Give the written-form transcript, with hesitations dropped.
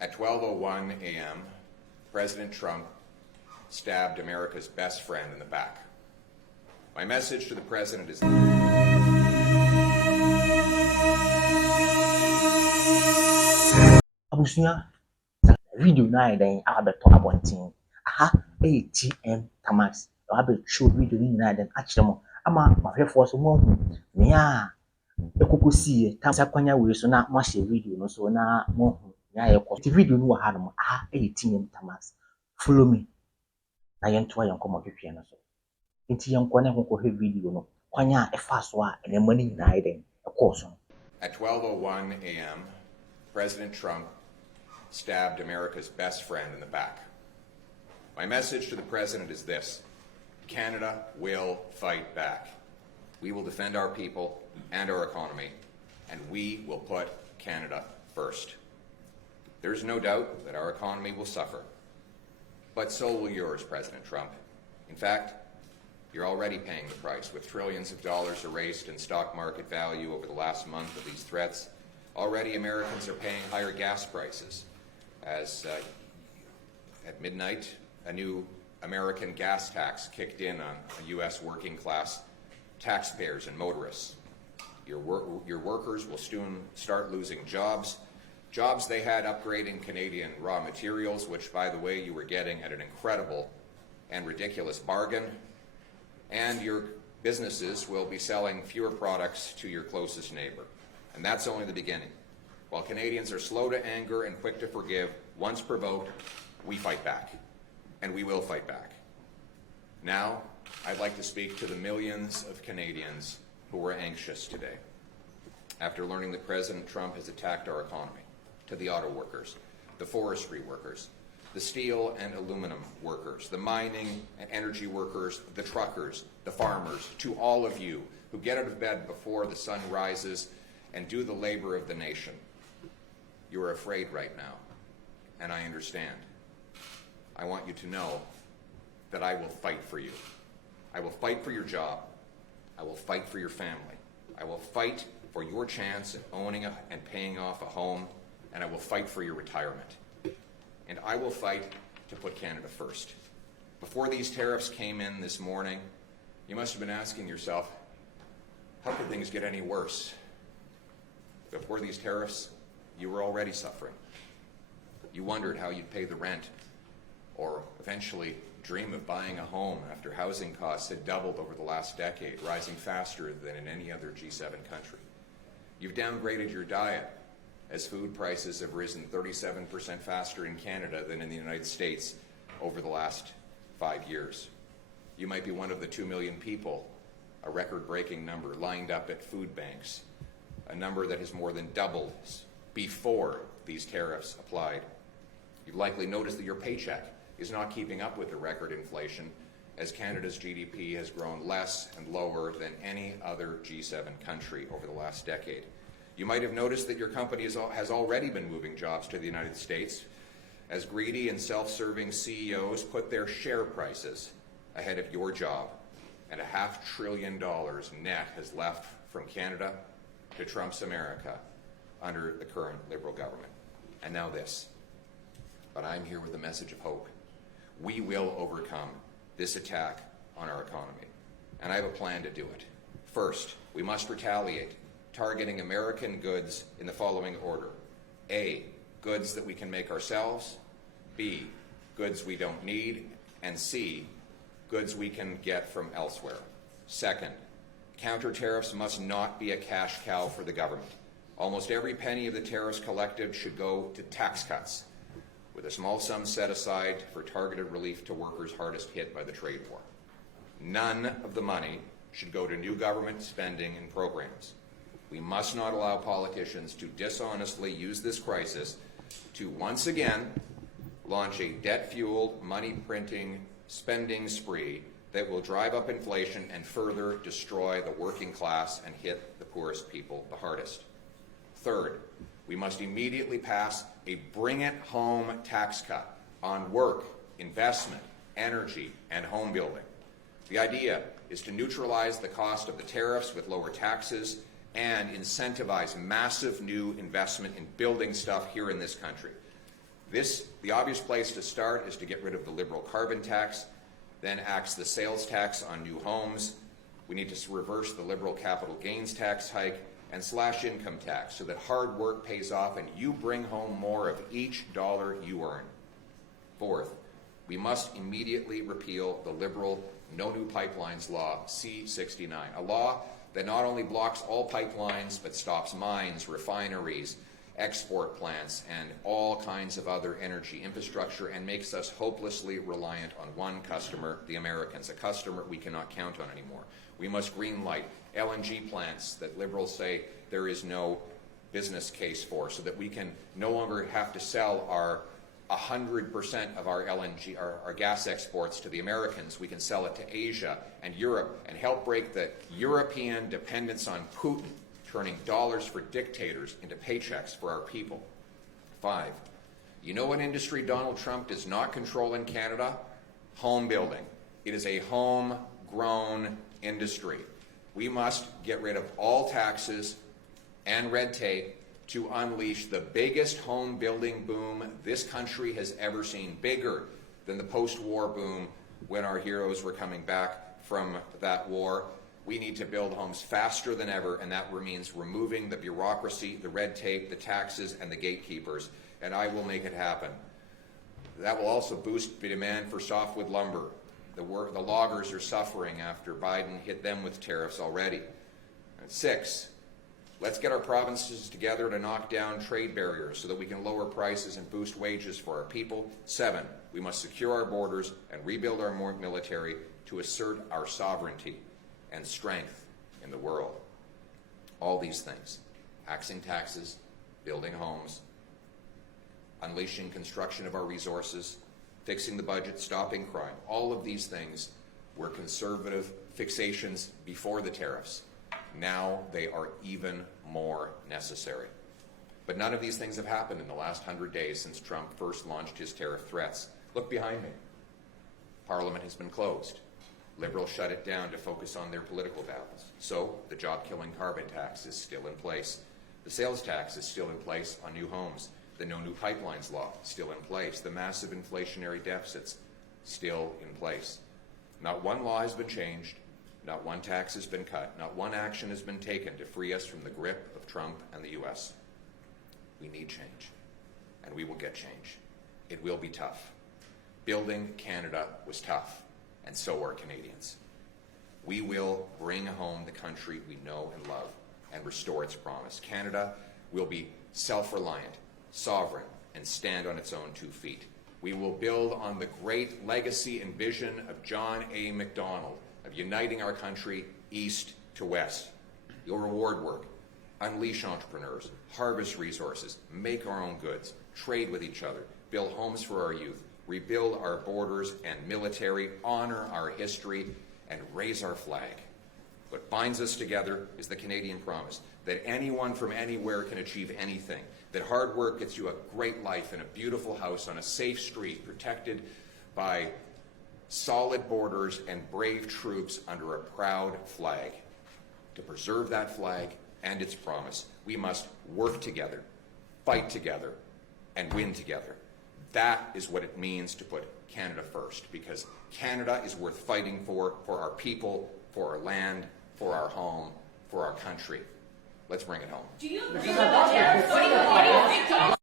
At 12:01 a.m., President Trump stabbed America's best friend in the back. My message to the President is... Abusua, video na then abeto abontin. Aha, GM Tamas. Show video ni na then akyere mo. Ama mahwefo so mo hu. Nea ekokosie tamsa kwanya we so na mo share video no so na mo hu. Nea yekọ. Video no ha no. Aha, GM Tamas. Follow me. Na yento ayen komo hwehwe no so. Nti yenko na ho video no. Kwanya efa so a ene mani na then ekọ so. At 12:01 a.m., President Trump stabbed America's best friend in the back. My message to the President is this: Canada will fight back. We will defend our people and our economy, and we will put Canada first. There's no doubt that our economy will suffer, but so will yours, President Trump. In fact, you're already paying the price, with trillions of dollars erased in stock market value over the last month of these threats. Already Americans are paying higher gas prices, as at midnight, a new American gas tax kicked in on U.S. working class taxpayers and motorists. Your workers will soon start losing jobs they had upgrading Canadian raw materials, which, by the way, you were getting at an incredible and ridiculous bargain. And your businesses will be selling fewer products to your closest neighbor. And that's only the beginning. While Canadians are slow to anger and quick to forgive, once provoked, we fight back. And we will fight back. Now, I'd like to speak to the millions of Canadians who are anxious today after learning that President Trump has attacked our economy, to the auto workers, the forestry workers, the steel and aluminum workers, the mining and energy workers, the truckers, the farmers, to all of you who get out of bed before the sun rises and do the labor of the nation. You are afraid right now, and I understand. I want you to know that I will fight for you. I will fight for your job. I will fight for your family. I will fight for your chance at owning and paying off a home, and I will fight for your retirement. And I will fight to put Canada first. Before these tariffs came in this morning, you must have been asking yourself, how could things get any worse? Before these tariffs, you were already suffering. You wondered how you'd pay the rent, or eventually dream of buying a home after housing costs had doubled over the last decade, rising faster than in any other G7 country. You've downgraded your diet, as food prices have risen 37% faster in Canada than in the United States over the last 5 years. You might be one of the 2 million people, a record-breaking number, lined up at food banks, a number that has more than doubled before these tariffs applied. You've likely noticed that your paycheck is not keeping up with the record inflation, as Canada's GDP has grown less and lower than any other G7 country over the last decade. You might have noticed that your company has already been moving jobs to the United States, as greedy and self-serving CEOs put their share prices ahead of your job, and $500 billion net has left from Canada to Trump's America under the current Liberal government. And now this. But I'm here with a message of hope. We will overcome this attack on our economy, and I have a plan to do it. First, we must retaliate, targeting American goods in the following order. A, goods that we can make ourselves. B, goods we don't need. And C, goods we can get from elsewhere. Second, counter tariffs must not be a cash cow for the government. Almost every penny of the tariffs collected should go to tax cuts, with a small sum set aside for targeted relief to workers hardest hit by the trade war. None of the money should go to new government spending and programs. We must not allow politicians to dishonestly use this crisis to once again launch a debt-fueled, money-printing spending spree that will drive up inflation and further destroy the working class and hit the poorest people the hardest. Third, we must immediately pass a bring-it-home tax cut on work, investment, energy, and home building. The idea is to neutralize the cost of the tariffs with lower taxes and incentivize massive new investment in building stuff here in this country. The obvious place to start is to get rid of the Liberal carbon tax, then axe the sales tax on new homes. We need to reverse the Liberal capital gains tax hike and slash income tax so that hard work pays off and you bring home more of each dollar you earn. Fourth, we must immediately repeal the Liberal No New Pipelines Law, C-69, a law that not only blocks all pipelines but stops mines, refineries, export plants, and all kinds of other energy infrastructure and makes us hopelessly reliant on one customer, the Americans, a customer we cannot count on anymore. We must greenlight LNG plants that Liberals say there is no business case for, so that we can no longer have to sell our 100% of our LNG, our gas exports to the Americans. We can sell it to Asia and Europe and help break the European dependence on Putin, turning dollars for dictators into paychecks for our people. 5, you know what industry Donald Trump does not control in Canada? Home building. It is a homegrown industry. We must get rid of all taxes and red tape to unleash the biggest home building boom this country has ever seen, bigger than the post-war boom when our heroes were coming back from that war. We need to build homes faster than ever, and that means removing the bureaucracy, the red tape, the taxes, and the gatekeepers, and I will make it happen. That will also boost the demand for softwood lumber. The loggers are suffering after Biden hit them with tariffs already. And 6, let's get our provinces together to knock down trade barriers so that we can lower prices and boost wages for our people. 7, we must secure our borders and rebuild our military to assert our sovereignty and strength in the world. All these things, axing taxes, building homes, unleashing construction of our resources, fixing the budget, stopping crime, all of these things were conservative fixations before the tariffs. Now they are even more necessary. But none of these things have happened in the last 100 days since Trump first launched his tariff threats. Look behind me. Parliament has been closed. Liberals shut it down to focus on their political battles. So the job-killing carbon tax is still in place. The sales tax is still in place on new homes. The No New Pipelines Law still in place. The massive inflationary deficits still in place. Not one law has been changed. Not one tax has been cut. Not one action has been taken to free us from the grip of Trump and the U.S. We need change, and we will get change. It will be tough. Building Canada was tough, and so are Canadians. We will bring home the country we know and love and restore its promise. Canada will be self-reliant, sovereign, and stand on its own 2 feet. We will build on the great legacy and vision of John A. Macdonald, of uniting our country east to west. You'll reward work, unleash entrepreneurs, harvest resources, make our own goods, trade with each other, build homes for our youth, rebuild our borders and military, honor our history, and raise our flag. What binds us together is the Canadian promise that anyone from anywhere can achieve anything, that hard work gets you a great life in a beautiful house on a safe street protected by solid borders and brave troops under a proud flag. To preserve that flag and its promise, we must work together, fight together, and win together. That is what it means to put Canada first, because Canada is worth fighting for our people, for our land, for our home, for our country. Let's bring it home. Do you agree with the tariff? What do you think?